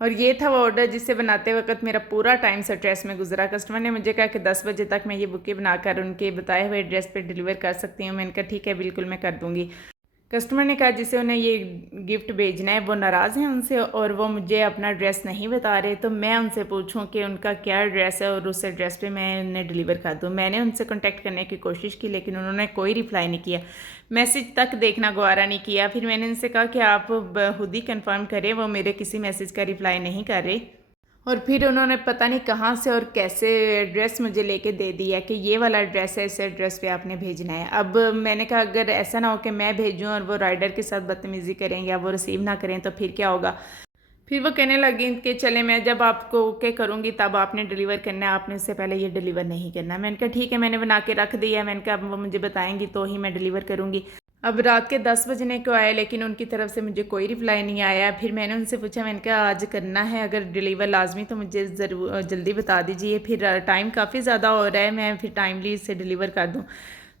और ये था वो ऑर्डर जिसे बनाते वक्त मेरा पूरा टाइम स्ट्रेस में गुजरा। कस्टमर ने मुझे कहा कि 10 बजे तक मैं ये बुके बनाकर उनके बताए हुए एड्रेस पे डिलीवर कर सकती हूँ। मैंने कहा ठीक है, बिल्कुल मैं कर दूँगी। कस्टमर ने कहा जिसे उन्हें ये गिफ्ट भेजना है वो नाराज़ हैं उनसे और वो मुझे अपना एड्रेस नहीं बता रहे, तो मैं उनसे पूछूं कि उनका क्या एड्रेस है और उस एड्रेस पे मैं उन्हें डिलीवर कर दूं। मैंने उनसे कांटेक्ट करने की कोशिश की लेकिन उन्होंने कोई रिप्लाई नहीं किया, मैसेज तक देखना गवारा नहीं किया। फिर मैंने उनसे कहा कि आप खुद ही कंफर्म करें, वो मेरे किसी मैसेज का रिप्लाई नहीं कर रहे। और फिर उन्होंने पता नहीं कहाँ से और कैसे एड्रेस मुझे लेके दे दिया कि ये वाला एड्रेस है, इस एड्रेस पे आपने भेजना है। अब मैंने कहा अगर ऐसा ना हो कि मैं भेजूँ और वो राइडर के साथ बदतमीज़ी करें या वो रिसीव ना करें तो फिर क्या होगा। फिर वो कहने लगी कि चले मैं जब आपको ओके करूँगी तब आपने डिलीवर करना है, आपने उससे पहले ये डिलीवर नहीं करना। मैंने कहा ठीक है, मैंने बना के रख दिया है। मैंने कहा अब वो मुझे बताएंगी तो ही मैं डिलीवर करूँगी। अब रात के 10 बजने को आए लेकिन उनकी तरफ से मुझे कोई रिप्लाई नहीं आया। फिर मैंने उनसे पूछा, मैंने कहा आज करना है, अगर डिलीवर लाजमी तो मुझे ज़रूर जल्दी बता दीजिए, फिर टाइम काफ़ी ज़्यादा हो रहा है, मैं फिर टाइमली इसे डिलीवर कर दूँ।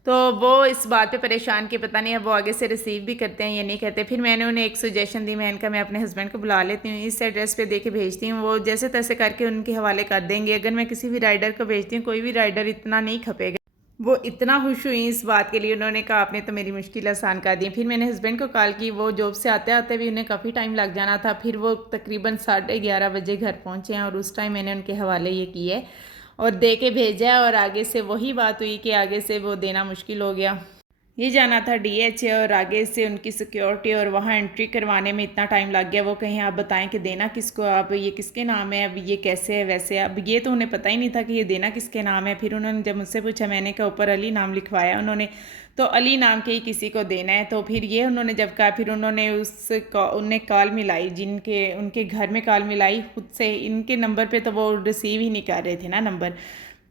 तो वो इस बात पे परेशान कि पता नहीं अब वो आगे से रिसीव भी करते हैं या नहीं करते। फिर मैंने उन्हें एक सजेशन दी, मैं इनका मैं अपने हस्बैंड को बुला लेती हूँ, इस एड्रेस पे दे के भेजती हूँ, वो जैसे तैसे करके उनके हवाले कर देंगे। अगर मैं किसी भी राइडर को भेजती हूँ, कोई भी राइडर इतना नहीं खपेगा। वो इतना खुश हुई इस बात के लिए, उन्होंने कहा आपने तो मेरी मुश्किल आसान कर दी। फिर मैंने हस्बैंड को कॉल की, वो जॉब से आते आते भी उन्हें काफ़ी टाइम लग जाना था। फिर वो तकरीबन 11:30 बजे घर पहुँचे हैं और उस टाइम मैंने उनके हवाले ये किए और दे के भेजा है। और आगे से वही बात हुई कि आगे से वो देना मुश्किल हो गया। ये जाना था डीएच और आगे से उनकी सिक्योरिटी और वहाँ एंट्री करवाने में इतना टाइम लग गया। वो कहीं आप बताएं कि देना किसको, आप ये किसके नाम है, अब ये कैसे है वैसे। अब ये तो उन्हें पता ही नहीं था कि ये देना किसके नाम है। फिर उन्होंने जब मुझसे पूछा, मैंने कहा ऊपर अली नाम लिखवाया उन्होंने, तो अली नाम के ही किसी को देना है। तो फिर ये उन्होंने जब कहा, फिर उन्होंने उन्हें कॉल मिलाई, जिनके उनके घर में कॉल मिलाई खुद से, इनके नंबर पर तो वो रिसीव ही नहीं कर रहे थे ना नंबर।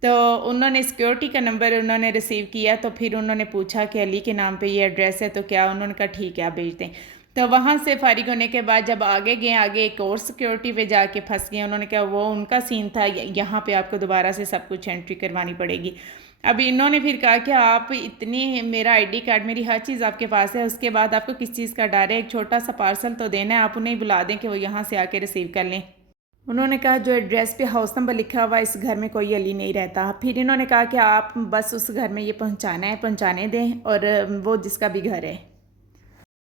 तो उन्होंने सिक्योरिटी का नंबर उन्होंने रिसीव किया। तो फिर उन्होंने पूछा कि अली के नाम पे ये एड्रेस है तो क्या, उन्होंने कहा ठीक है आप भेज दें। तो वहाँ से फारिग होने के बाद जब आगे गए, आगे एक और सिक्योरिटी पे जाके फंस गए। उन्होंने कहा वो उनका सीन था, यहाँ पे आपको दोबारा से सब कुछ एंट्री करवानी पड़ेगी। अब इन्होंने फिर कहा कि आप इतनी, मेरा आईडी कार्ड मेरी हर चीज़ आपके पास है, उसके बाद आपको किस चीज़ का डर है, एक छोटा सा पार्सल तो देना है, आप उन्हें बुला दें कि वो यहाँ से आके रिसीव कर लें। उन्होंने कहा जो एड्रेस पे हाउस नंबर लिखा हुआ इस घर में कोई अली नहीं रहता। फिर इन्होंने कहा कि आप बस उस घर में ये पहुंचाना है, पहुंचाने दें और वो जिसका भी घर है।